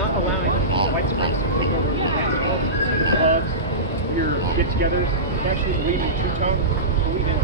not allowing white supremacists to take over basketball, clubs, your get-togethers. They actually believe in two-tone, believe in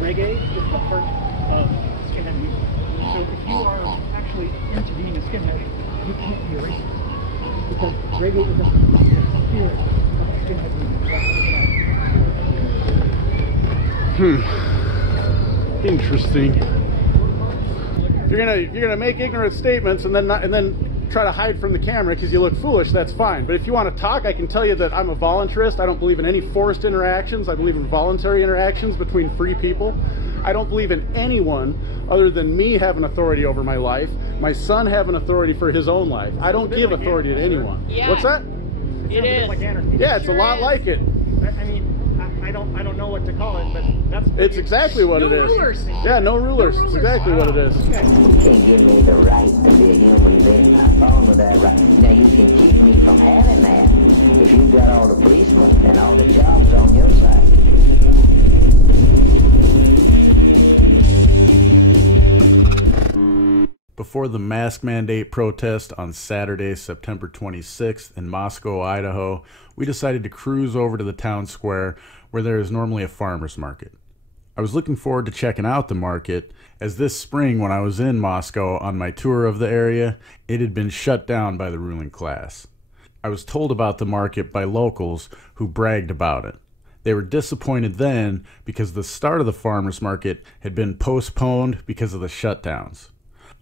reggae is the heart of skinhead music. So if you are actually into being a skinhead, you can't be a racist. Because reggae is the spirit of skinhead music. Interesting. If you're gonna make ignorant statements and then try to hide from the camera because you look foolish, that's fine. But if you want to talk, I can tell you that I'm a voluntarist. I don't believe in any forced interactions. I believe in voluntary interactions between free people. I don't believe in anyone other than me having authority over my life, my son having authority for his own life. I don't give authority to anyone. Yeah. What's that? It is. Like anarchy. Yeah, it's a lot like it. I mean, I don't know what to call it, but that's It's exactly what it is. No rulers. Yeah, no rulers. It's exactly what it is. You can't give me the right to be a human being. I'm born with that right. Now you can keep me from having that if you've got all the policemen and all the jobs on your side. Before the mask mandate protest on Saturday, September 26th in Moscow, Idaho, we decided to cruise over to the town square where there is normally a farmer's market. I was looking forward to checking out the market, as this spring when I was in Moscow on my tour of the area, it had been shut down by the ruling class. I was told about the market by locals who bragged about it. They were disappointed then because the start of the farmer's market had been postponed because of the shutdowns.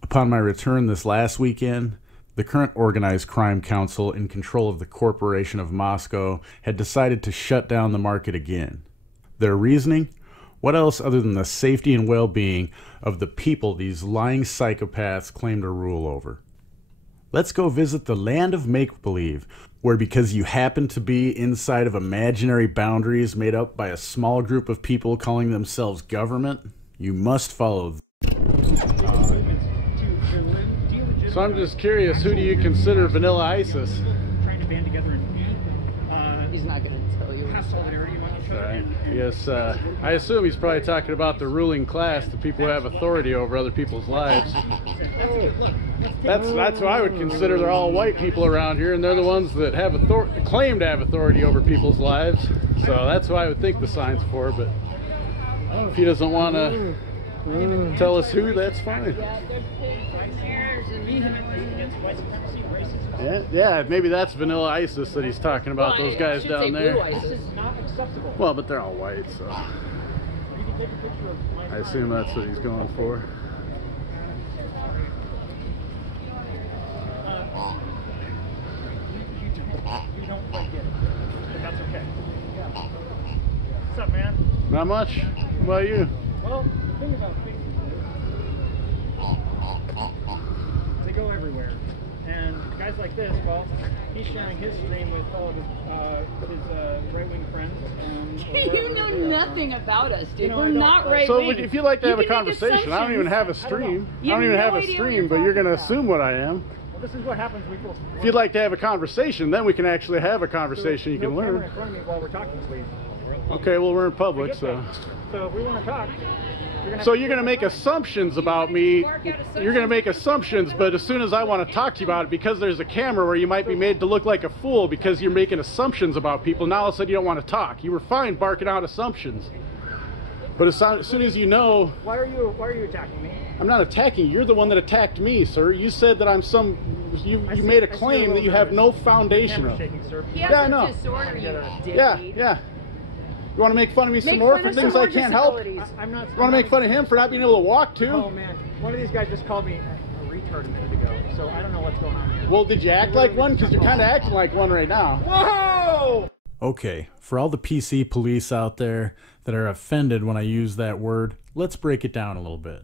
Upon my return this last weekend, the current Organized Crime Council in control of the Corporation of Moscow had decided to shut down the market again. Their reasoning? What else other than the safety and well-being of the people these lying psychopaths claim to rule over? Let's go visit the land of make-believe, where because you happen to be inside of imaginary boundaries made up by a small group of people calling themselves government, you must follow. So I'm just curious, who do you consider Vanilla Isis? Trying to band together and He's not going to tell you. have solidarity among each other. Right. Yes, I assume he's probably talking about the ruling class, the people who have authority over other people's lives. That's who I would consider. They're all white people around here, and they're the ones that have claim to have authority over people's lives. So that's who I would think the sign's for. But if he doesn't want to tell us who, that's fine. Yeah, maybe that's Vanilla Isis that he's talking about, those guys down there. Well, but they're all white, so I assume that's what he's going for. You don't quite get it, but that's okay. What's up, man? Not much. What about you? Well, the thing about faces is they go everywhere. And guys like this, well, he's sharing his stream with all of his right-wing friends. And You know nothing about us, dude. You know, We're I don't, not but- right So wing. if you'd like to have a can make conversation, I don't even have a assumptions. stream. I You don't even have have no a idea what stream, you're but you're going to talking assume what I am. Well, this is what happens when we If you'd like to have a conversation, then we can actually have a conversation. You can camera learn. in front of me while we're talking, please. Okay, well, we're in public, Get so. that. So if we want to talk, So you're going to make assumptions about me. You're going to make assumptions, but as soon as I want to talk to you about it, because there's a camera where you might be made to look like a fool because you're making assumptions about people, now all of a sudden you don't want to talk. You were fine barking out assumptions. But as soon as you know... Why are you attacking me? I'm not attacking you. You're the one that attacked me, sir. You said that I'm some... You made a claim that you have no foundation of. Shaking, sir. He has Yeah, I a know. disorder, you Yeah, dickweed. yeah. You want to make fun of me some Make more fun for of things some I more can't help? disabilities. I'm not. You want to make fun of him for not being able to walk too? Oh man, one of these guys just called me a retard a minute ago, so I don't know what's going on here. Well, did you act like one? Because you're kind of acting like one right now. Whoa! Okay, for all the PC police out there that are offended when I use that word, let's break it down a little bit.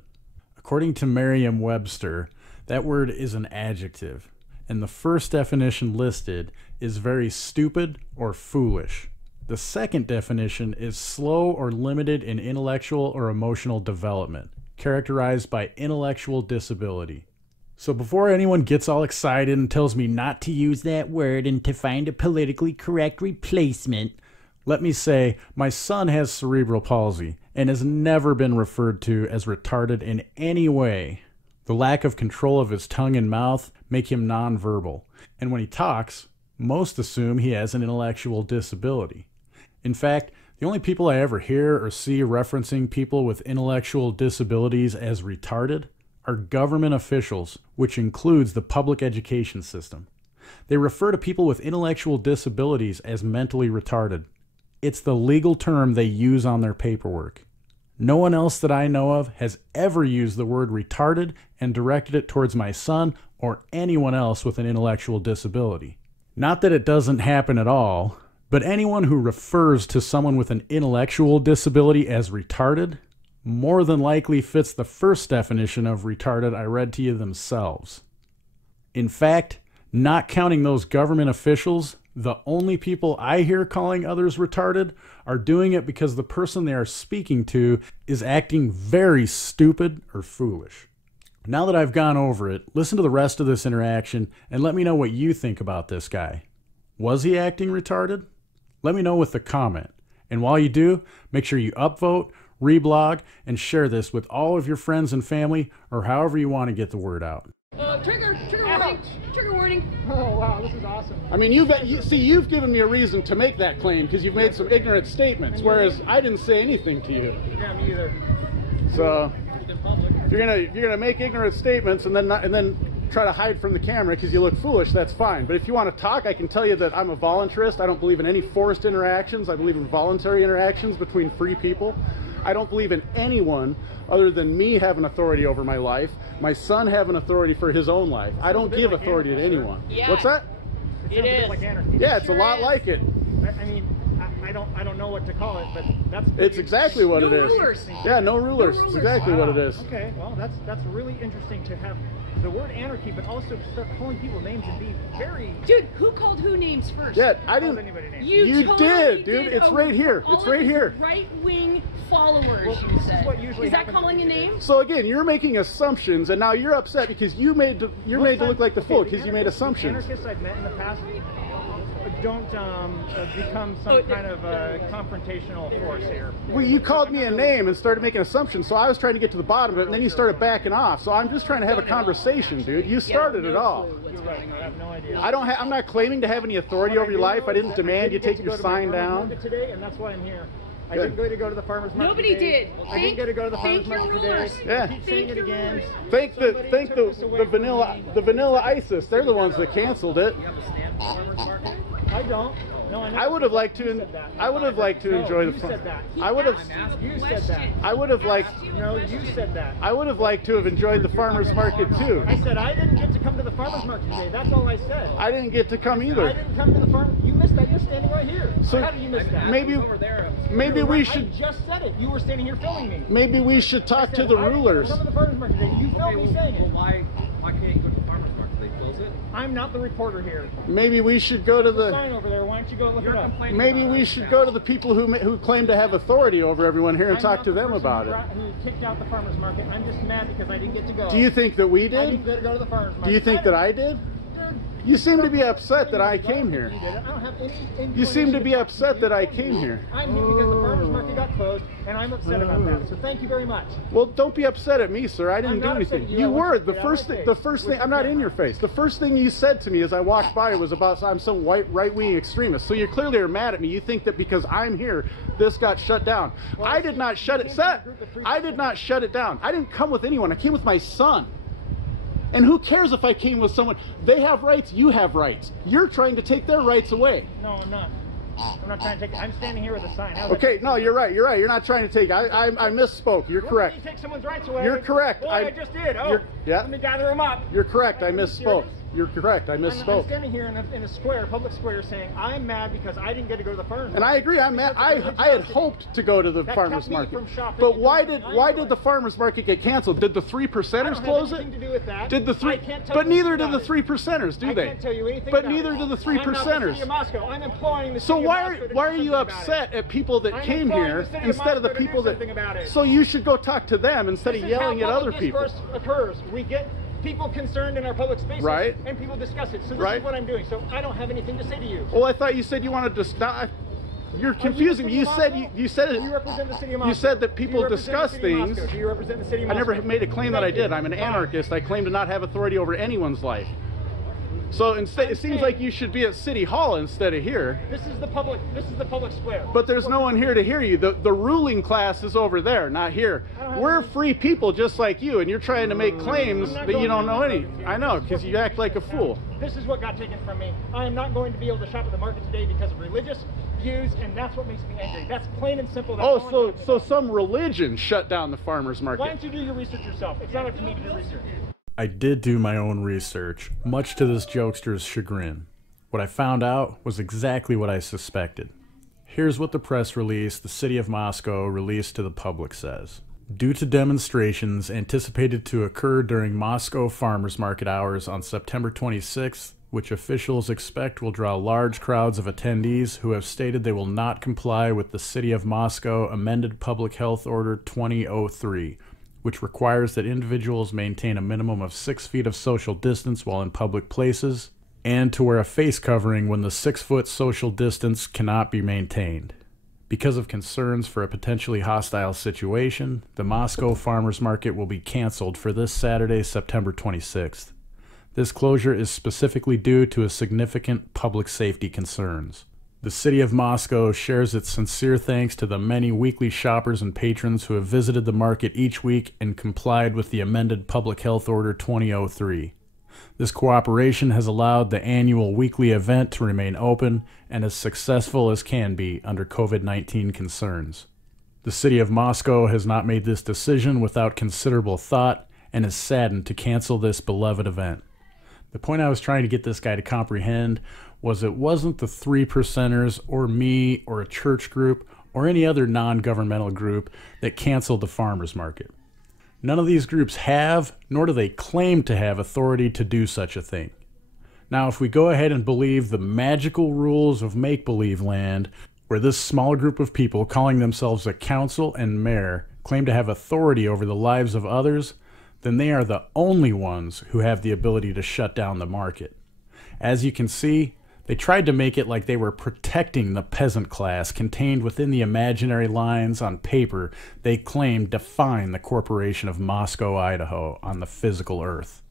According to Merriam-Webster, that word is an adjective, and the first definition listed is very stupid or foolish. The second definition is slow or limited in intellectual or emotional development, characterized by intellectual disability. So before anyone gets all excited and tells me not to use that word and to find a politically correct replacement, let me say my son has cerebral palsy and has never been referred to as retarded in any way. The lack of control of his tongue and mouth make him nonverbal, and when he talks, most assume he has an intellectual disability. In fact, the only people I ever hear or see referencing people with intellectual disabilities as retarded are government officials, which includes the public education system. They refer to people with intellectual disabilities as mentally retarded. It's the legal term they use on their paperwork. No one else that I know of has ever used the word retarded and directed it towards my son or anyone else with an intellectual disability. Not that it doesn't happen at all, but anyone who refers to someone with an intellectual disability as retarded more than likely fits the first definition of retarded I read to you themselves. In fact, not counting those government officials, the only people I hear calling others retarded are doing it because the person they are speaking to is acting very stupid or foolish. Now that I've gone over it, listen to the rest of this interaction and let me know what you think about this guy. Was he acting retarded? Let me know with a comment. And while you do, make sure you upvote, reblog, and share this with all of your friends and family, or however you want to get the word out. Trigger warning, trigger warning. Oh wow, this is awesome. I mean, you've given me a reason to make that claim because you've made some ignorant statements, whereas I didn't say anything to you. Yeah, me either. So if you're gonna make ignorant statements and then try to hide from the camera because you look foolish, that's fine. But if you want to talk, I can tell you that I'm a voluntarist. I don't believe in any forced interactions. I believe in voluntary interactions between free people. I don't believe in anyone other than me having authority over my life, my son having authority for his own life. I don't give authority to anyone. Yeah. What's that? It sounds a bit like anarchy. Yeah, it's a lot like it. I mean, I don't know what to call it, but that's It's exactly what it is. No rulers. Yeah, no rulers. It's exactly what it is. Okay, well, that's really interesting to have the word anarchy, but also start calling people names and be very. Dude, who called who names first? Yeah, I called didn't. anybody names. You totally did, dude. It's right here. All It's of right his here. Right-wing followers, Well, you this said. is what usually Is that happens calling a when you name? So again, you're making assumptions, and now you're upset because you're made to look like the fool because you made assumptions. Anarchists I've met in the past don't become some kind of confrontational force here. Well, you called me a name and started making assumptions, so I was trying to get to the bottom of it, and then you started backing off. So I'm just trying to have a conversation, dude. You started it all. You're right. I have no idea. I'm not claiming to have any authority over your life. I didn't demand you take your sign down. Today, and that's why I'm here. I Good. didn't go to the farmer's market. Nobody today. did. I didn't get to go to the farmer's Thank your market today. rulers. Yeah. I keep saying it again. Thank the vanilla ISIS. They're the ones that canceled it. I don't. No, I would have liked to. I would have liked to enjoy the. You said that. I would have. You said that. I would have liked. No, you said that. I would have liked to have enjoyed the farmer's market too. I said I didn't get to come to the farmer's market today. That's all I said. I didn't get to come I either. didn't come to the farm. You missed that. You're standing right here. So how did you miss that? maybe we should. I just said it. You were standing here filming me. Maybe we should talk to the rulers. I didn't come to the farmer's market today. You filmed me saying it. Why can't you go to the farmer's market? They close it? I'm not the reporter here. Maybe we should go to the. Sign over there. Why don't you go look it up? Maybe we should go to the people who claim to have authority over everyone here and I'm talk not to the them person about it. Who kicked out the farmer's market? I'm just mad because I didn't get to go. Do you think that we I did? didn't get to go to the farmer's market. Do you think that I did? You seem to be upset that I came here. You did it. I don't have any You seem to be inclination upset that I talk to came you. here. I'm here because the farmer's market got closed, and I'm upset about that. So thank you very much. Well, don't be upset at me, sir. I didn't I'm do not upset anything. at you. You I were. want you The to first get out thing. of The first my thing. face. I'm not in your face. The first thing you said to me as I walked by was about I'm some white right-wing extremist. So you clearly are mad at me. You think that because I'm here, this got shut down. I did not shut it. I did not shut it down. I didn't come with anyone. I came with my son. And who cares if I came with someone? They have rights, you have rights. You're trying to take their rights away. No, I'm not. I'm not trying to take it. I'm standing here with a sign. How's that? Okay, no, you're right. You're right. You're not trying to take. I misspoke. You're Well, correct. You take someone's rights away. You're correct. Boy, I just did. Oh, yeah. let me gather them up. You're correct. I Are you misspoke. serious? You're correct. I I'm misspoke. standing here in a square, public square, saying I'm mad because I didn't get to go to the farmer's market. And I agree. I'm mad. I had hoped to go to the That farmers kept me market. from shopping But and why doing did what I'm doing. the farmers market get canceled? Did the 3%ers close I don't have anything it? to do with that. Did the I three? can't tell But you neither anything did the about it. 3%ers, do I they? can't tell you anything But about neither it. do the I'm not the 3%ers. city of Moscow. I'm employing the So city of why Moscow to are do you something about upset it. at people that I'm came employing here the city of instead of the Moscow to do people that? something about it. So you should go talk to them instead of This is yelling how at other public people. discourse occurs. We get people concerned in our public spaces, Right. and people discuss it. So this Right. is what I'm doing. So I don't have anything to say to you. Well, I thought you said you wanted to stop. You're confusing me. You said you said Do you represent the city of Moscow? you said that Do you people represent discuss the city of things. Moscow? Do you represent the city of I Moscow? never made a claim that I did. I'm an anarchist. I claim to not have authority over anyone's life. So instead, it seems like you should be at City Hall instead of here. This is the public square. But there's no one here to hear you. The ruling class is over there, not here. We're free people just like you, and you're trying to make claims that you don't know any. I know, because you act like a fool. This is what got taken from me. I am not going to be able to shop at the market today because of religious views, and that's what makes me angry. That's plain and simple. That's all I'm Oh, talking so about. some religion shut down the farmers Why market. don't you do your research yourself? It's not up to me to do research. I did do my own research, much to this jokester's chagrin. What I found out was exactly what I suspected. Here's what the press release the City of Moscow released to the public says. Due to demonstrations anticipated to occur during Moscow farmers market hours on September 26th, which officials expect will draw large crowds of attendees who have stated they will not comply with the City of Moscow amended Public Health Order 2003, which requires that individuals maintain a minimum of 6 feet of social distance while in public places, and to wear a face covering when the 6-foot social distance cannot be maintained. Because of concerns for a potentially hostile situation, the Moscow Farmers Market will be canceled for this Saturday, September 26th. This closure is specifically due to a significant public safety concerns. The City of Moscow shares its sincere thanks to the many weekly shoppers and patrons who have visited the market each week and complied with the amended Public Health Order 2003. This cooperation has allowed the annual weekly event to remain open and as successful as can be under COVID-19 concerns. The City of Moscow has not made this decision without considerable thought and is saddened to cancel this beloved event. The point I was trying to get this guy to comprehend was it wasn't the 3%ers or me or a church group or any other non-governmental group that canceled the farmers market. None of these groups have, nor do they claim to have authority to do such a thing. Now, if we go ahead and believe the magical rules of make-believe land, where this small group of people calling themselves a council and mayor claim to have authority over the lives of others, then they are the only ones who have the ability to shut down the market. As you can see, they tried to make it like they were protecting the peasant class contained within the imaginary lines on paper they claim define the corporation of Moscow, Idaho on the physical earth.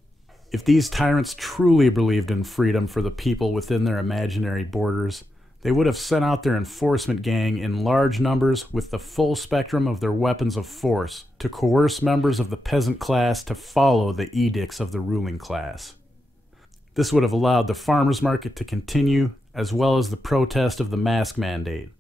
If these tyrants truly believed in freedom for the people within their imaginary borders, they would have sent out their enforcement gang in large numbers with the full spectrum of their weapons of force to coerce members of the peasant class to follow the edicts of the ruling class. This would have allowed the farmers market to continue, as well as the protest of the mask mandate.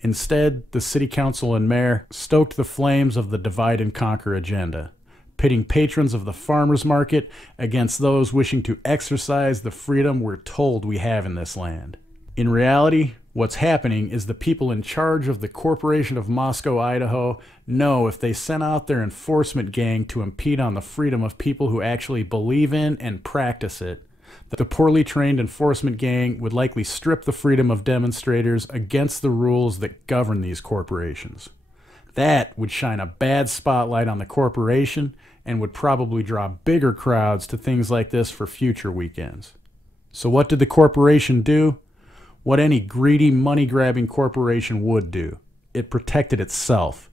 Instead, the city council and mayor stoked the flames of the divide and conquer agenda, pitting patrons of the farmers market against those wishing to exercise the freedom we're told we have in this land. In reality, what's happening is the people in charge of the Corporation of Moscow, Idaho, know if they sent out their enforcement gang to impede on the freedom of people who actually believe in and practice it, that the poorly trained enforcement gang would likely strip the freedom of demonstrators against the rules that govern these corporations. That would shine a bad spotlight on the corporation and would probably draw bigger crowds to things like this for future weekends. So what did the corporation do? What any greedy, money-grabbing corporation would do. It protected itself.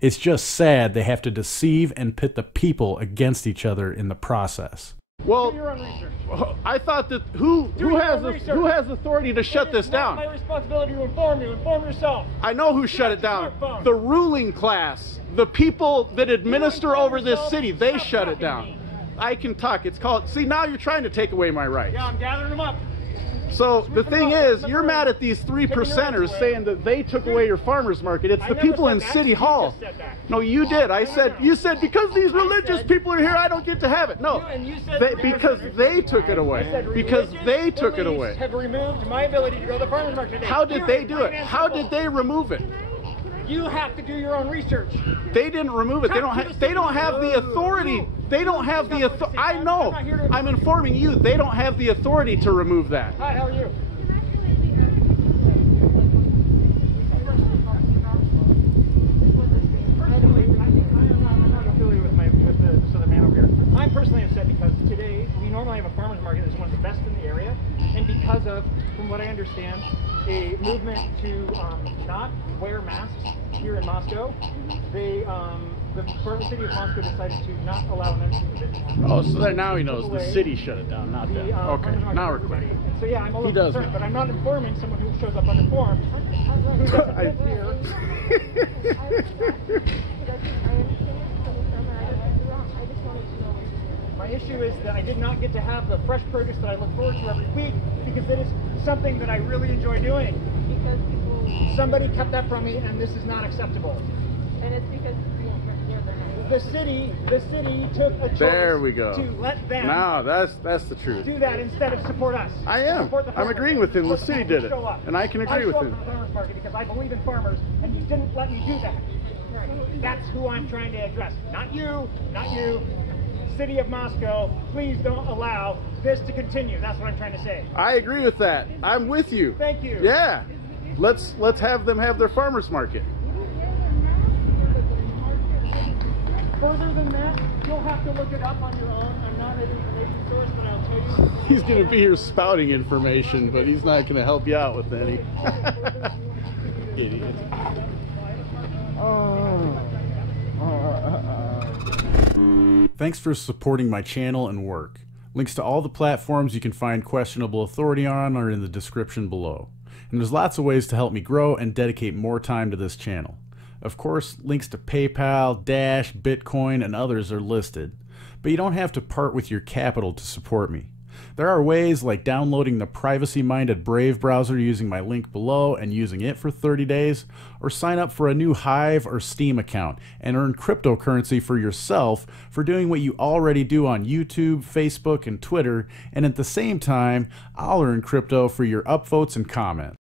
It's just sad they have to deceive and pit the people against each other in the process. Well, Do your own research. I thought that who your has own research. who has authority to shut this It's not down? my responsibility to inform you. Inform yourself. I know who shut it down. Smartphone. The ruling class, the people that administer inform over this yourself. city, they Stop shut it talking to down. me. I can talk. It's called. See, now you're trying to take away my rights. Yeah, I'm gathering them up. So the Sweep thing them up. is, you're mad at these 3%ers away. saying that they took away your farmers market. It's I the never people said in that. City You Hall. just said that. No, you did. You said because these religious said- people are here, I don't get to have it. No, And you said because they took it I away. said Because religious they took it beliefs away. have removed my ability to go to the farmers market today. How did they do it? How did they remove it? You have to do your own research. They didn't remove it. They don't have. They don't have the authority. They don't have the authority. I know. I'm informing you. They don't have the authority to remove that. Hi, how are you? I'm personally upset because today we normally have a farmers farmers market is one of the best in the area, and because of, from what I understand, a movement to not wear masks here in Moscow, the city of Moscow decided to not allow an entry to business. Oh, so that now he knows the city shut it down, not them. Okay, now we're clear. So yeah, I'm a He little does concerned, know. but I'm not informing someone who shows up uninformed, who doesn't live here. My issue is that I did not get to have the fresh produce that I look forward to every week, because it is something that I really enjoy doing. Because people, Somebody kept that from me, and this is not acceptable. and it's because people, they're not. The city took a choice There we go. to let them Now that's the truth. do that instead of support us. I am. Support the I'm farmers. agreeing with him. The Support city people did it, who show up. and I can agree with show him. up to the farmers market because I believe in farmers, and you didn't let me do that. That's who I'm trying to address. Not you. Not you. City of Moscow, please don't allow this to continue. That's what I'm trying to say. I agree with that. I'm with you. Thank you. Yeah. Let's have them have their farmers market. Further than that, you'll have to look it up on your own. I'm not an information source, but I'll tell you. He's going to be here spouting information, but he's not going to help you out with any. Idiot. Thanks for supporting my channel and work. Links to all the platforms you can find Questionable Authority on are in the description below. And there's lots of ways to help me grow and dedicate more time to this channel. Of course, links to PayPal, Dash, Bitcoin, and others are listed. But you don't have to part with your capital to support me. There are ways like downloading the privacy-minded Brave browser using my link below and using it for 30 days, or sign up for a new Hive or Steam account and earn cryptocurrency for yourself for doing what you already do on YouTube, Facebook, and Twitter, and at the same time, I'll earn crypto for your upvotes and comments.